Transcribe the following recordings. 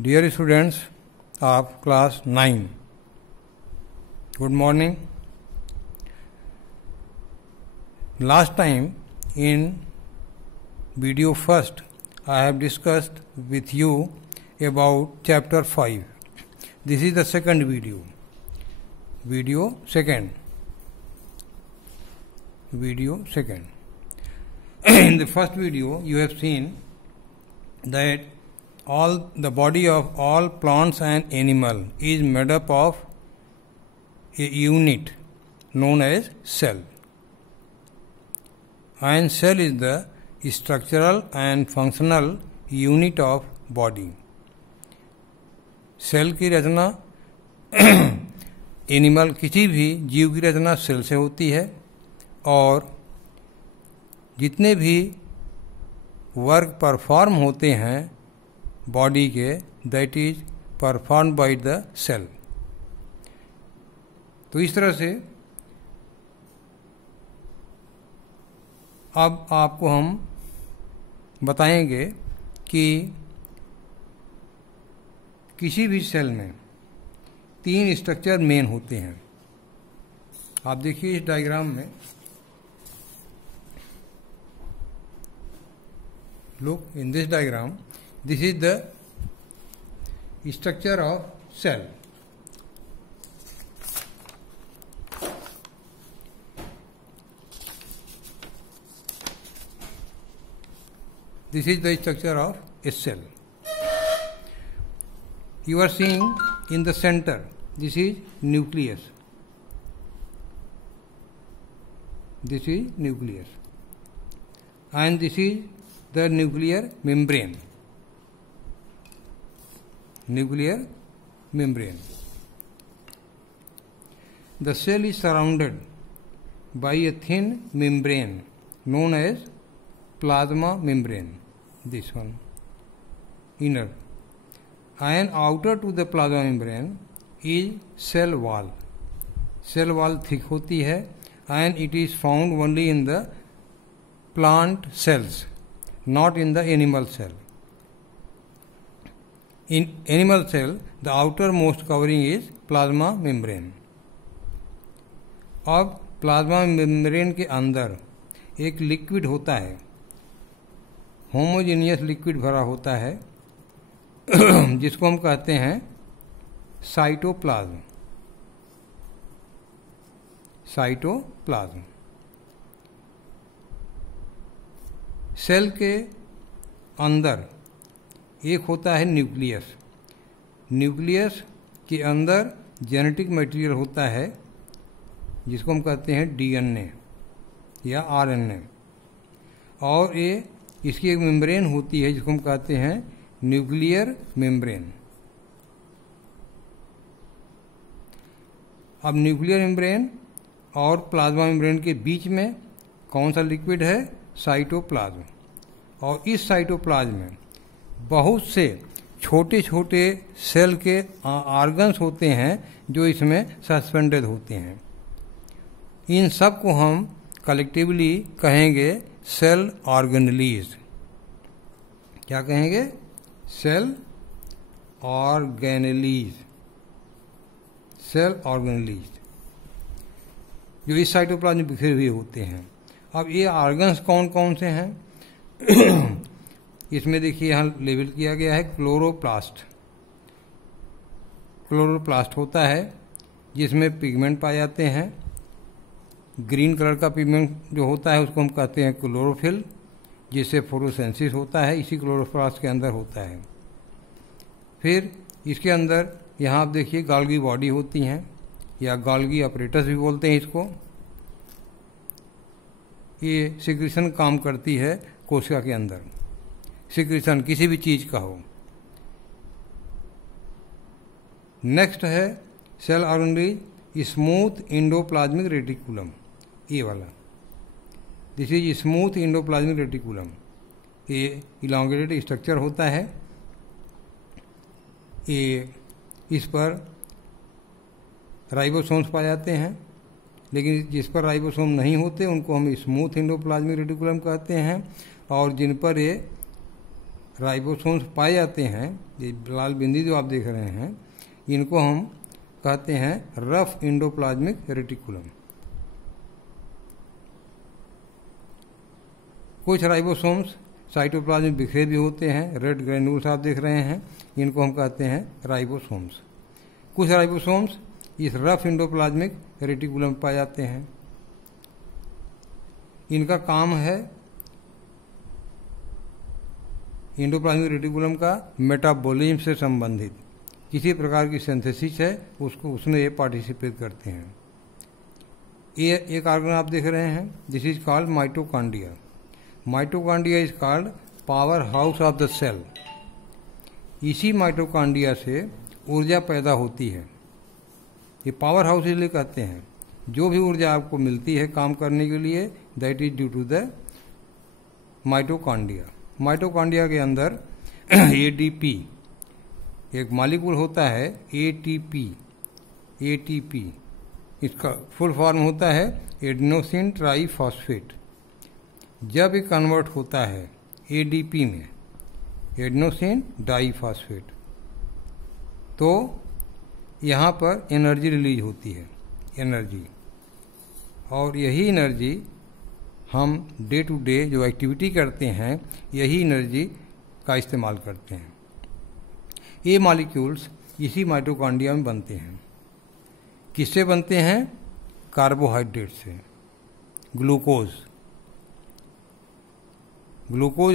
Dear students of class 9, good morning. Last time in video first I have discussed with you about chapter 5. This is the second video. Video second. In the first video you have seen that all the body of all plants and animal is made up of a unit known as cell, and cell is the structural and functional unit of body. Cell की रचना animal किसी भी जीव की रचना cell से होती है, और जितने भी वर्क परफॉर्म होते हैं बॉडी के, that is perform by the cell. तो इस तरह से अब आपको हम बताएंगे कि किसी भी सेल में 3 स्ट्रक्चर मेन होते हैं. आप देखिए इस डायग्राम में, look in this diagram, this is the structure of cell. This is the structure of a cell. You are seeing in the center, this is nucleus. This is nucleus, and this is the nuclear membrane. Nuclear membrane. The cell is surrounded by a thin membrane known as plasma membrane. This one, inner, and outer to the plasma membrane is cell wall. Cell wall thick होती है, and it is found only in the plant cells, not in the animal cell. In animal cell, the outermost covering is plasma membrane. अब plasma membrane के अंदर एक liquid होता है, homogeneous liquid भरा होता है, जिसको हम कहते हैं साइटोप्लाज्म. साइटोप्लाज्म. सेल के अंदर एक होता है न्यूक्लियस. न्यूक्लियस के अंदर जेनेटिक मटेरियल होता है, जिसको हम कहते हैं डीएनए या आरएनए, और ये इसकी एक मेम्ब्रेन होती है जिसको हम कहते हैं न्यूक्लियर मेम्ब्रेन. अब न्यूक्लियर मेम्ब्रेन और प्लाज्मा मेम्ब्रेन के बीच में कौन सा लिक्विड है? साइटोप्लाज्म. और इस साइटोप्लाज्म में बहुत से छोटे छोटे सेल के ऑर्गन्स होते हैं जो इसमें सस्पेंडेड होते हैं. इन सब को हम कलेक्टिवली कहेंगे सेल ऑर्गेनेलीज. क्या कहेंगे? Cell organelles. सेल ऑर्गेनेलीज जो इस साइटोप्लाज्म में बिखरे हुए होते हैं. अब ये ऑर्गन्स कौन कौन से हैं? इसमें देखिए यहाँ लेबल किया गया है क्लोरोप्लास्ट. क्लोरोप्लास्ट होता है जिसमें पिगमेंट पाए जाते हैं. ग्रीन कलर का पिगमेंट जो होता है उसको हम कहते हैं क्लोरोफिल, जिससे फोटोसेंसिस होता है, इसी क्लोरोप्लास्ट के अंदर होता है. फिर इसके अंदर यहाँ आप देखिए गॉल्गी बॉडी होती हैं, या गॉल्गी अपरेटस भी बोलते हैं इसको. ये सिक्रीशन काम करती है कोशिका के अंदर. सिक्रीशन किसी भी चीज का हो. नेक्स्ट है cell organelle smooth endoplasmic reticulum. ये वाला, this is smooth endoplasmic reticulum. ये इलांगेटेड स्ट्रक्चर होता है. ये इस पर राइबोसोम्स पाए जाते हैं, लेकिन जिस पर राइबोसोम नहीं होते उनको हम स्मूथ एंडोप्लाज्मिक रेटिकुलम कहते हैं, और जिन पर ये राइबोसोम्स पाए जाते हैं, ये लाल बिंदी जो आप देख रहे हैं, इनको हम कहते हैं रफ एंडोप्लाज्मिक रेटिकुलम। कुछ राइबोसोम्स साइटोप्लाज्म में बिखरे भी होते हैं, रेड ग्रैन्यूल्स आप देख रहे हैं, इनको हम कहते हैं राइबोसोम्स। कुछ राइबोसोम्स इस रफ एंडोप्लाज्मिक रेटिकुलम पाए जाते हैं। इनका काम है एंडोप्लाज्मिक रेटिकुलम का मेटाबॉलिज्म से संबंधित किसी प्रकार की सिंथेसिस है, उसको उसमें ये पार्टिसिपेट करते हैं। ये एक ऑर्गन आप देख रहे हैं, this is called mitochondria. Mitochondria is called power house of the cell. इसी माइटोकॉन्ड्रिया से ऊर्जा पैदा होती है। ये पावर हाउस इसलिए कहते हैं, जो भी ऊर्जा आपको मिलती है काम करने के लिए, that is due to the mitochondria. Mitochondria के अंदर एडीपी एक मॉलिक्यूल होता है, एटीपी इसका फुल फॉर्म होता है एडेनोसिन ट्राईफॉस्फेट। जब ये कन्वर्ट होता है एडीपी में, एडेनोसिन डाईफॉस्फेट, तो यहाँ पर एनर्जी रिलीज होती है, एनर्जी। और यही एनर्जी हम डे टू डे जो एक्टिविटी करते हैं, यही एनर्जी का इस्तेमाल करते हैं। ये मॉलिक्यूल्स इसी माइटोकॉन्ड्रिया में बनते हैं। किससे बनते हैं? कार्बोहाइड्रेट से, ग्लूकोज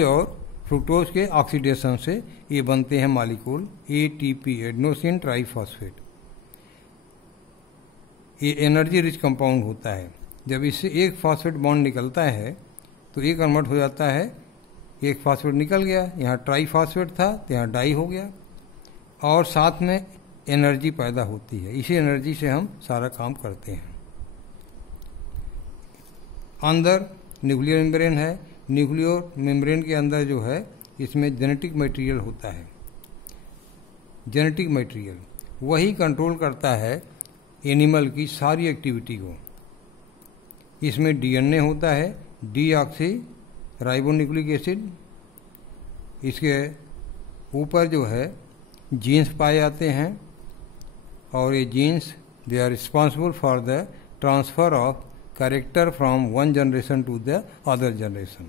और फ्रुक्टोज के ऑक्सीडेशन से ये बनते हैं मॉलिक्यूल एटीपी, एडेनोसिन ट्राईफॉस्फेट। ये एनर्जी रिच कंपाउंड होता है। जब इससे एक फॉस्फेट बॉन्ड निकलता है तो ये कन्वर्ट हो जाता है, एक फॉस्फेट निकल गया, यहाँ ट्राईफॉस्फेट था तो यहाँ डाई हो गया, और साथ में एनर्जी पैदा होती है। इसी एनर्जी से हम सारा काम करते हैं। अंदर न्यूक्लियर मेम्ब्रेन है। न्यूक्लियर मेम्ब्रेन के अंदर जो है, इसमें जेनेटिक मटेरियल होता है। जेनेटिक मटेरियल वही कंट्रोल करता है एनिमल की सारी एक्टिविटी को। इसमें डीएनए होता है, डीऑक्सी राइबोन्यूक्लिक एसिड। इसके ऊपर जो है जीन्स पाए जाते हैं, और ये genes they are responsible for the transfer of character from one generation to the other generation.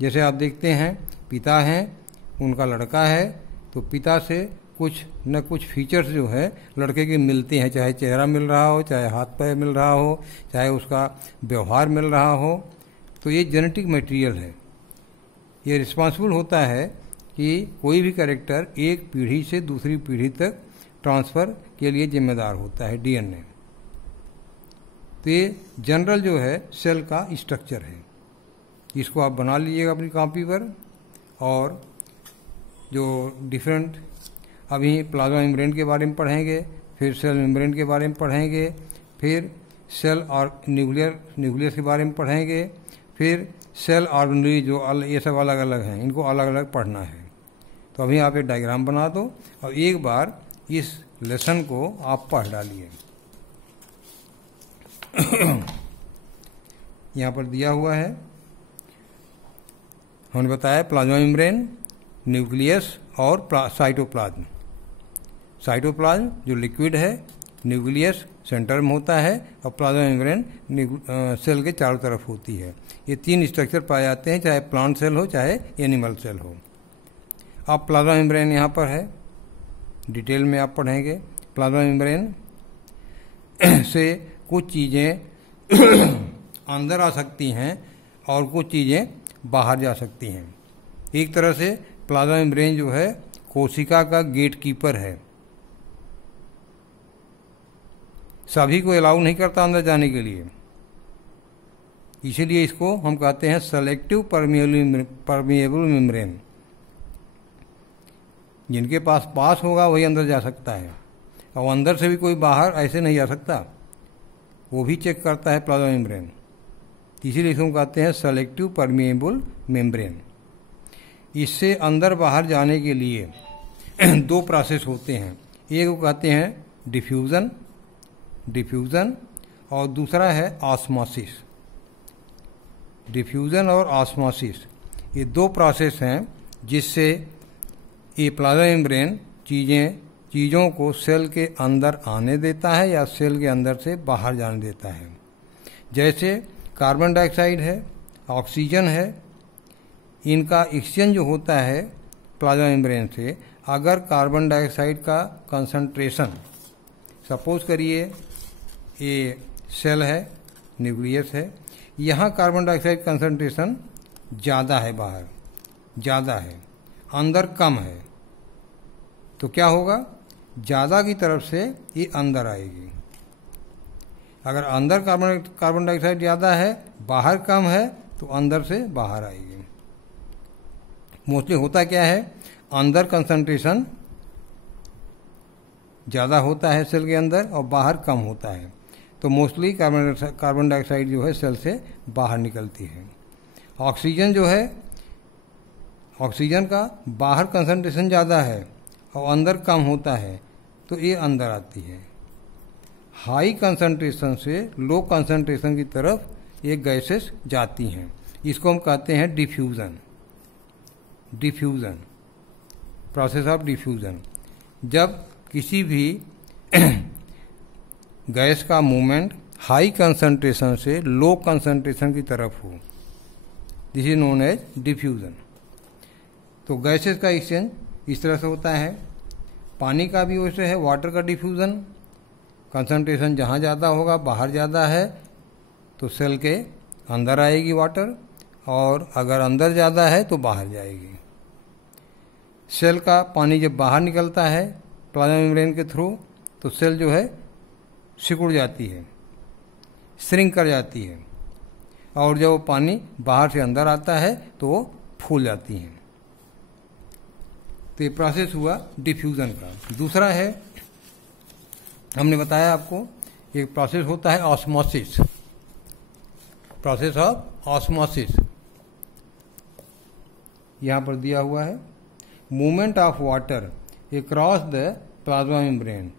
जैसे आप देखते हैं, पिता हैं, उनका लड़का है, तो पिता से कुछ न कुछ फीचर्स जो है लड़के के मिलते हैं, चाहे चेहरा मिल रहा हो, चाहे हाथ पैर मिल रहा हो, चाहे उसका व्यवहार मिल रहा हो। तो ये जेनेटिक मटेरियल है। ये रिस्पॉन्सिबल होता है कि कोई भी कैरेक्टर एक पीढ़ी से दूसरी पीढ़ी तक ट्रांसफ़र के लिए जिम्मेदार होता है, डीएनए। तो ये जनरल जो है सेल का स्ट्रक्चर है। इसको आप बना लीजिएगा अपनी कॉपी पर। और जो डिफरेंट, अभी प्लाज्मा मेम्ब्रेन के बारे में पढ़ेंगे, फिर सेल मेम्ब्रेन के बारे में पढ़ेंगे, फिर सेल और न्यूक्लियस के बारे में पढ़ेंगे, फिर सेल ऑर्गेनरी जो ये सब अलग अलग हैं, इनको अलग अलग पढ़ना है। तो अभी आप एक डायग्राम बना दो और एक बार इस लेसन को आप पढ़ डालिए। यहाँ पर दिया हुआ है, हमने बताया प्लाज्मा मेम्ब्रेन, न्यूक्लियस और साइटोप्लाज्म। साइटोप्लाज्म जो लिक्विड है, न्यूक्लियस सेंटर में होता है, और प्लाज्मा मेम्ब्रेन सेल के चारों तरफ होती है। ये तीन स्ट्रक्चर पाए जाते हैं, चाहे प्लांट सेल हो चाहे एनिमल सेल हो। अब प्लाज्मा मेम्ब्रेन यहाँ पर है, डिटेल में आप पढ़ेंगे। प्लाज्मा मेम्ब्रेन से कुछ चीज़ें अंदर आ सकती हैं और कुछ चीज़ें बाहर जा सकती हैं। एक तरह से प्लाज्मा मेम्ब्रेन जो है कोशिका का गेट कीपर है। सभी को अलाउ नहीं करता अंदर जाने के लिए, इसीलिए इसको हम कहते हैं सेलेक्टिव परमिएबल मेम्ब्रेन। जिनके पास होगा वही अंदर जा सकता है, और अंदर से भी कोई बाहर ऐसे नहीं जा सकता, वो भी चेक करता है प्लाज्मा मेम्ब्रेन। इसीलिए इसको कहते हैं सेलेक्टिव परमिएबल मेम्ब्रेन। इससे अंदर बाहर जाने के लिए दो प्रोसेस होते हैं। एक को कहते हैं डिफ्यूज़न और दूसरा है ऑस्मोसिस। डिफ्यूज़न और ऑस्मोसिस ये दो प्रोसेस हैं जिससे ये प्लाज्मा मेम्ब्रेन चीज़ों को सेल के अंदर आने देता है या सेल के अंदर से बाहर जाने देता है। जैसे कार्बन डाइऑक्साइड है, ऑक्सीजन है, इनका एक्सचेंज जो होता है प्लाज्मा मेम्ब्रेन से, अगर कार्बन डाइऑक्साइड का कंसंट्रेशन, सपोज करिए ये सेल है, न्यूक्लियस है, यहाँ कार्बन डाइऑक्साइड कंसंट्रेशन ज़्यादा है, बाहर ज़्यादा है, अंदर कम है, तो क्या होगा, ज़्यादा की तरफ से ये अंदर आएगी। अगर अंदर कार्बन डाइऑक्साइड ज़्यादा है, बाहर कम है, तो अंदर से बाहर आएगी। मोस्टली होता क्या है, अंदर कंसंट्रेशन ज़्यादा होता है सेल के अंदर और बाहर कम होता है, तो मोस्टली कार्बन डाइऑक्साइड जो है सेल से बाहर निकलती है। ऑक्सीजन जो है, ऑक्सीजन का बाहर कंसंट्रेशन ज़्यादा है और अंदर कम होता है, तो ये अंदर आती है। हाई कंसंट्रेशन से लो कंसंट्रेशन की तरफ ये गैसेस जाती हैं, इसको हम कहते हैं diffusion. Diffusion, process of diffusion. जब किसी भी गैस का मूवमेंट हाई कंसंट्रेशन से लो कंसंट्रेशन की तरफ हो, this is known as diffusion. तो गैसेस का एक्सचेंज इस तरह से होता है। पानी का भी वैसे है, वाटर का डिफ्यूज़न, कंसंट्रेशन जहाँ ज़्यादा होगा, बाहर ज़्यादा है, तो सेल के अंदर आएगी वाटर, और अगर अंदर ज़्यादा है तो बाहर जाएगी। सेल का पानी जब बाहर निकलता है प्लाज्मा मेम्ब्रेन के थ्रू, तो सेल जो है सिकुड़ जाती है, श्रिंक कर जाती है, और जब वो पानी बाहर से अंदर आता है तो वो फूल जाती हैं। तो ये प्रोसेस हुआ डिफ्यूज़न का। दूसरा है, हमने बताया आपको, एक प्रोसेस होता है ऑस्मोसिस, प्रोसेस ऑफ ऑस्मोसिस, यहाँ पर दिया हुआ है। Movement of water across the plasma membrane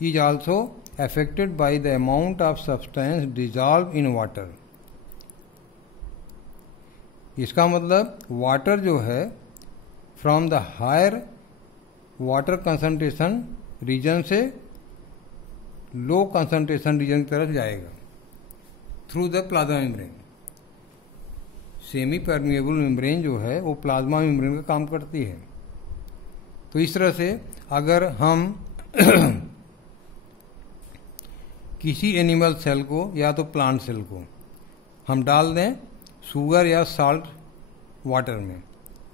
is also affected by the amount of substance dissolved in water। इसका मतलब वाटर जो है from the higher water concentration region से लो कंसंट्रेशन रीजन की तरफ जाएगा through the plasma membrane. Semi permeable membrane जो है वो प्लाज्मा मेम्ब्रेन का काम करती है। तो इस तरह से अगर हम किसी एनिमल सेल को या तो प्लांट सेल को हम डाल दें शुगर या साल्ट वाटर में,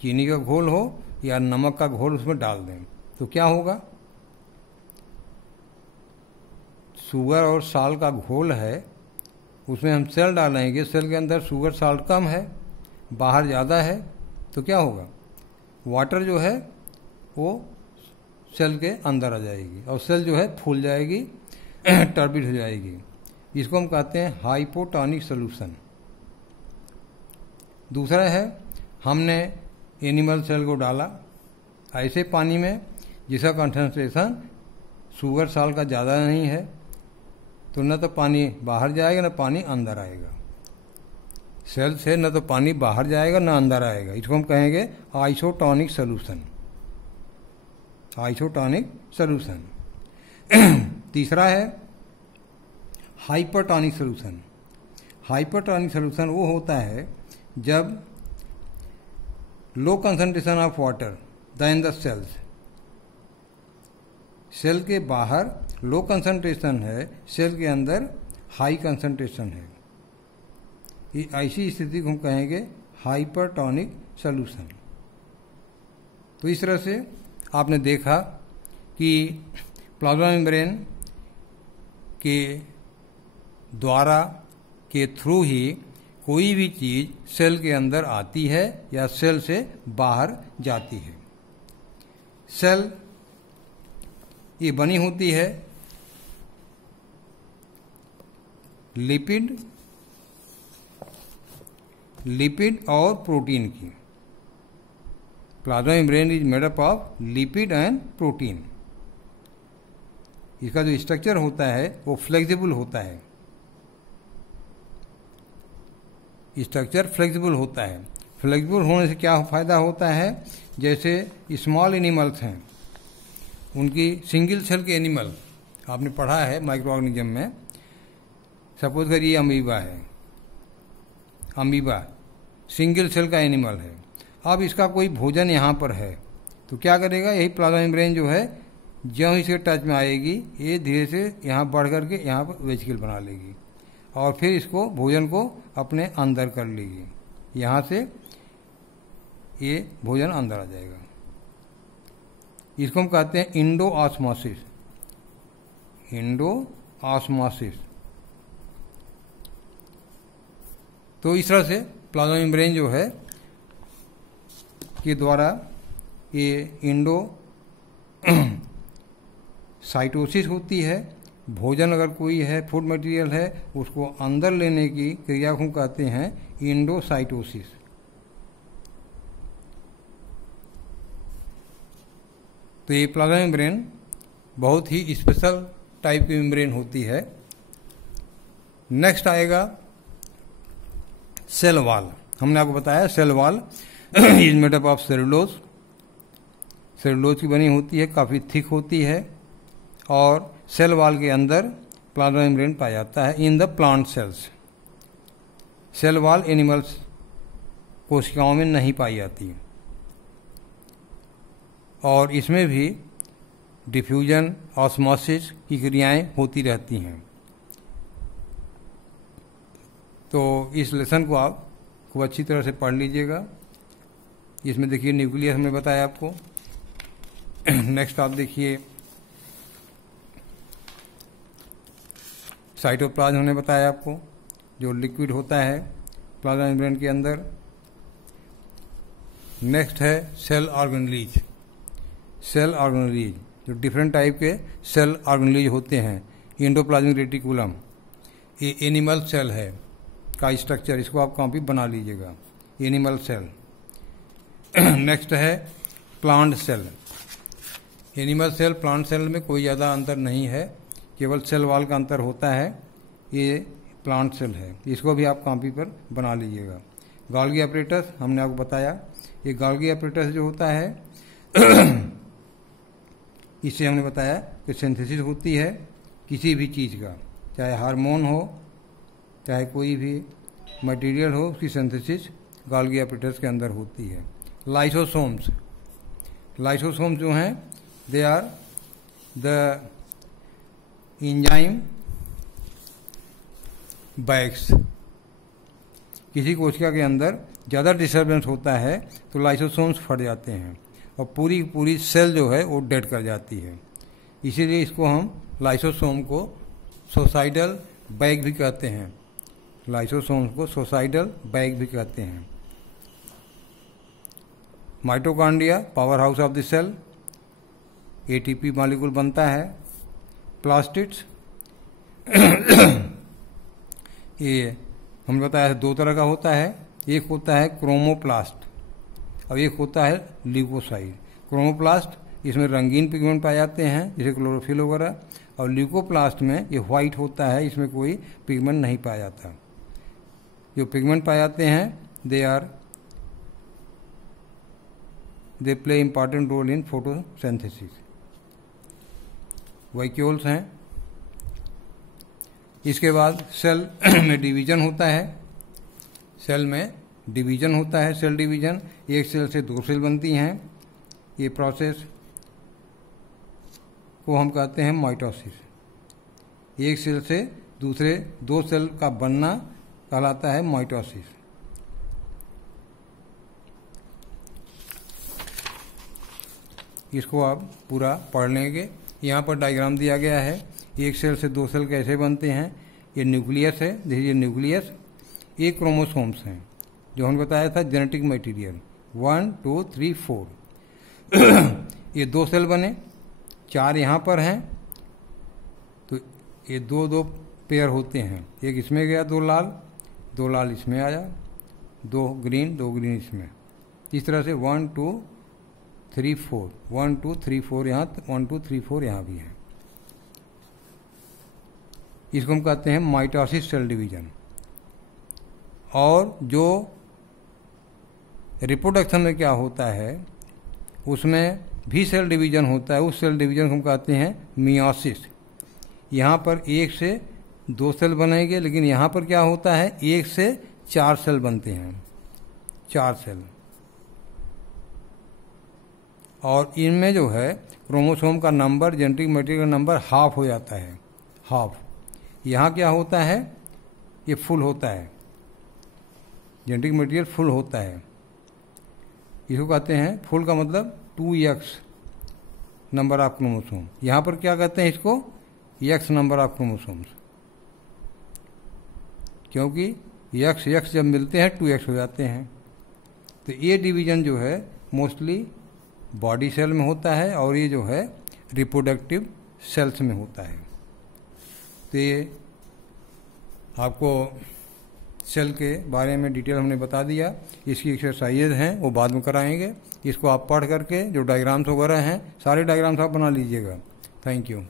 चीनी का घोल हो या नमक का घोल उसमें डाल दें, तो क्या होगा, शुगर और साल्ट का घोल है, उसमें हम सेल डालेंगे, सेल के अंदर शुगर साल्ट कम है, बाहर ज़्यादा है, तो क्या होगा, वाटर जो है वो सेल के अंदर आ जाएगी और सेल जो है फूल जाएगी, टर्बिड हो जाएगी। इसको हम कहते हैं हाइपोटोनिक सॉल्यूशन। दूसरा है, हमने एनिमल सेल को डाला ऐसे पानी में जिसका कंसंट्रेशन शुगर साल्ट का ज़्यादा नहीं है, तो न तो पानी बाहर जाएगा न पानी अंदर आएगा। सेल से न तो पानी बाहर जाएगा न अंदर आएगा, इसको हम कहेंगे आइसोटोनिक सॉल्यूशन। Isotonic solution. तीसरा है हाइपरटोनिक सॉल्यूशन। हाइपरटोनिक सॉल्यूशन वो होता है जब low concentration of water then the cells, cell के बाहर लो कंसंट्रेशन है, सेल के अंदर हाई कंसंट्रेशन है, ऐसी स्थिति को हम कहेंगे हाइपरटोनिक सॉल्यूशन। तो इस तरह से आपने देखा कि प्लाज्मा मेम्ब्रेन के द्वारा के थ्रू ही कोई भी चीज़ सेल के अंदर आती है या सेल से बाहर जाती है। सेल ये बनी होती है लिपिड और प्रोटीन की। Plasma membrane is made up of lipid and protein. इसका जो स्ट्रक्चर होता है वो फ्लेक्सिबल होता है, स्ट्रक्चर फ्लेक्सिबल होता है। फ्लेक्सिबल होने से क्या फ़ायदा होता है, जैसे स्मॉल एनिमल्स हैं, उनकी सिंगल सेल के एनिमल आपने पढ़ा है माइक्रो ऑर्गेनिज्म में, सपोज करिए अमीबा है, अमीबा सिंगल सेल का एनिमल है। अब इसका कोई भोजन यहाँ पर है तो क्या करेगा, यही प्लाज्मा मेम्ब्रेन जो है ज्यों इसके टच में आएगी ये धीरे से यहाँ बढ़ करके यहाँ पर वेसिकल बना लेगी और फिर इसको भोजन को अपने अंदर कर लेगी, यहाँ से ये भोजन अंदर आ जाएगा। इसको हम कहते हैं इंडो ऑस्मोसिस, इंडो ऑस्मोसिस। तो इस तरह से प्लाज्मा मेम्ब्रेन जो है के द्वारा ये इंडो साइटोसिस होती है, भोजन अगर कोई है, फूड मटेरियल है, उसको अंदर लेने की क्रिया को कहते हैं इंडोसाइटोसिस। तो ये प्लाज्मा मेम्ब्रेन बहुत ही स्पेशल टाइप की मेम्ब्रेन होती है। नेक्स्ट आएगा सेल वॉल। हमने आपको बताया cell wall is made up of cellulose, cellulose की बनी होती है, काफ़ी थिक होती है और सेल वॉल के अंदर प्लाज्मा मेम्ब्रेन पाया जाता है in the plant cells. Cell wall animals कोशिकाओं में नहीं पाई जाती और इसमें भी डिफ्यूजन ऑस्मोसिस की क्रियाएं होती रहती हैं। तो इस लेसन को आप खूब अच्छी तरह से पढ़ लीजिएगा। इसमें देखिए न्यूक्लियस हमने बताया आपको। नेक्स्ट आप देखिए साइटोप्लाज्म हमने बताया आपको, जो लिक्विड होता है प्लाज्मा मेम्ब्रेन के अंदर। नेक्स्ट है सेल ऑर्गेनेलीज। सेल ऑर्गेनेलीज जो डिफरेंट टाइप के सेल ऑर्गेनेलीज होते हैं। एंडोप्लाज्मिक रेटिकुलम ये एनिमल सेल है का स्ट्रक्चर, इसको आप कॉपी बना लीजिएगा, एनिमल सेल। नेक्स्ट है plant cell. Animal cell plant cell में कोई ज़्यादा अंतर नहीं है, केवल सेल वॉल का अंतर होता है। ये प्लांट सेल है, इसको भी आप कॉपी पर बना लीजिएगा। गॉल्गी अपरेटस हमने आपको बताया, ये गॉल्गी अपरेटस जो होता है इससे हमने बताया कि सिंथेसिस होती है किसी भी चीज़ का, चाहे हार्मोन हो चाहे कोई भी मटेरियल हो, उसकी सिंथेसिस गॉल्गी अपरेटस के अंदर होती है। लाइसोसोम्स, लाइसोसोम्स जो हैं they are the enzyme bags. किसी कोशिका के अंदर ज़्यादा डिस्टर्बेंस होता है तो लाइसोसोम्स फट जाते हैं और पूरी पूरी सेल जो है वो डेड कर जाती है। इसीलिए इसको हम लाइसोसोम को सोसाइडल बैग भी कहते हैं, लाइसोसोम्स को सोसाइडल बैग भी कहते हैं। Mitochondria power house of the cell, ATP molecule बनता है। प्लास्टिड्स ये हम बताया दो तरह का होता है, एक होता है क्रोमोप्लास्ट और एक होता है ल्यूकोसाइड। क्रोमोप्लास्ट इसमें रंगीन पिगमेंट पाए जाते हैं जैसे क्लोरोफिल वगैरह, और ल्यूकोप्लास्ट में ये व्हाइट होता है, इसमें कोई पिगमेंट नहीं पाया जाता। जो पिगमेंट पाए जाते हैं they play important role in photosynthesis. Vacuoles हैं। इसके बाद सेल में डिवीजन होता है, सेल में डिवीजन होता है, सेल डिवीजन। एक सेल से दो सेल बनती हैं, ये प्रोसेस को हम कहते हैं माइटोसिस। एक सेल से दूसरे दो सेल का बनना कहलाता है माइटोसिस। इसको आप पूरा पढ़ लेंगे। यहाँ पर डायग्राम दिया गया है, एक सेल से दो सेल कैसे बनते हैं। ये न्यूक्लियस है, देखिए न्यूक्लियस। ये क्रोमोसोम्स हैं जो हमने बताया था जेनेटिक मटेरियल 1 2 3 4। ये दो सेल बने, चार यहाँ पर हैं तो ये दो दो पेयर होते हैं, एक इसमें गया दो लाल इसमें आया, दो ग्रीन इसमें। इस तरह से 1 2 3 4 1 2 3 4 यहाँ, 1 2 3 4 यहाँ भी है। इसको हम कहते हैं माइटोसिस सेल डिवीजन। और जो रिप्रोडक्शन में क्या होता है, उसमें भी सेल डिवीजन होता है। उस सेल डिवीजन को हम कहते हैं मियोसिस। यहाँ पर 1 से 2 सेल बनेंगे, लेकिन यहाँ पर क्या होता है 1 से 4 सेल बनते हैं, 4 सेल। और इनमें जो है क्रोमोसोम का नंबर, जेनेटिक मटेरियल का नंबर हाफ हो जाता है, हाफ। यहाँ क्या होता है, ये फुल होता है, जेनेटिक मटेरियल फुल होता है। इसको कहते हैं फुल का मतलब 2x नंबर ऑफ क्रोमोसोम। यहाँ पर क्या कहते हैं इसको, x नंबर ऑफ क्रोमोसोम्स, क्योंकि x जब मिलते हैं 2x हो जाते हैं। तो ये डिवीजन जो है मोस्टली बॉडी सेल में होता है और ये जो है रिप्रोडक्टिव सेल्स में होता है। तो ये आपको सेल के बारे में डिटेल हमने बता दिया। इसकी एक्सरसाइज हैं वो बाद में कराएंगे। इसको आप पढ़ करके जो डायग्राम्स वगैरह हैं सारे डायग्राम्स आप बना लीजिएगा। Thank you.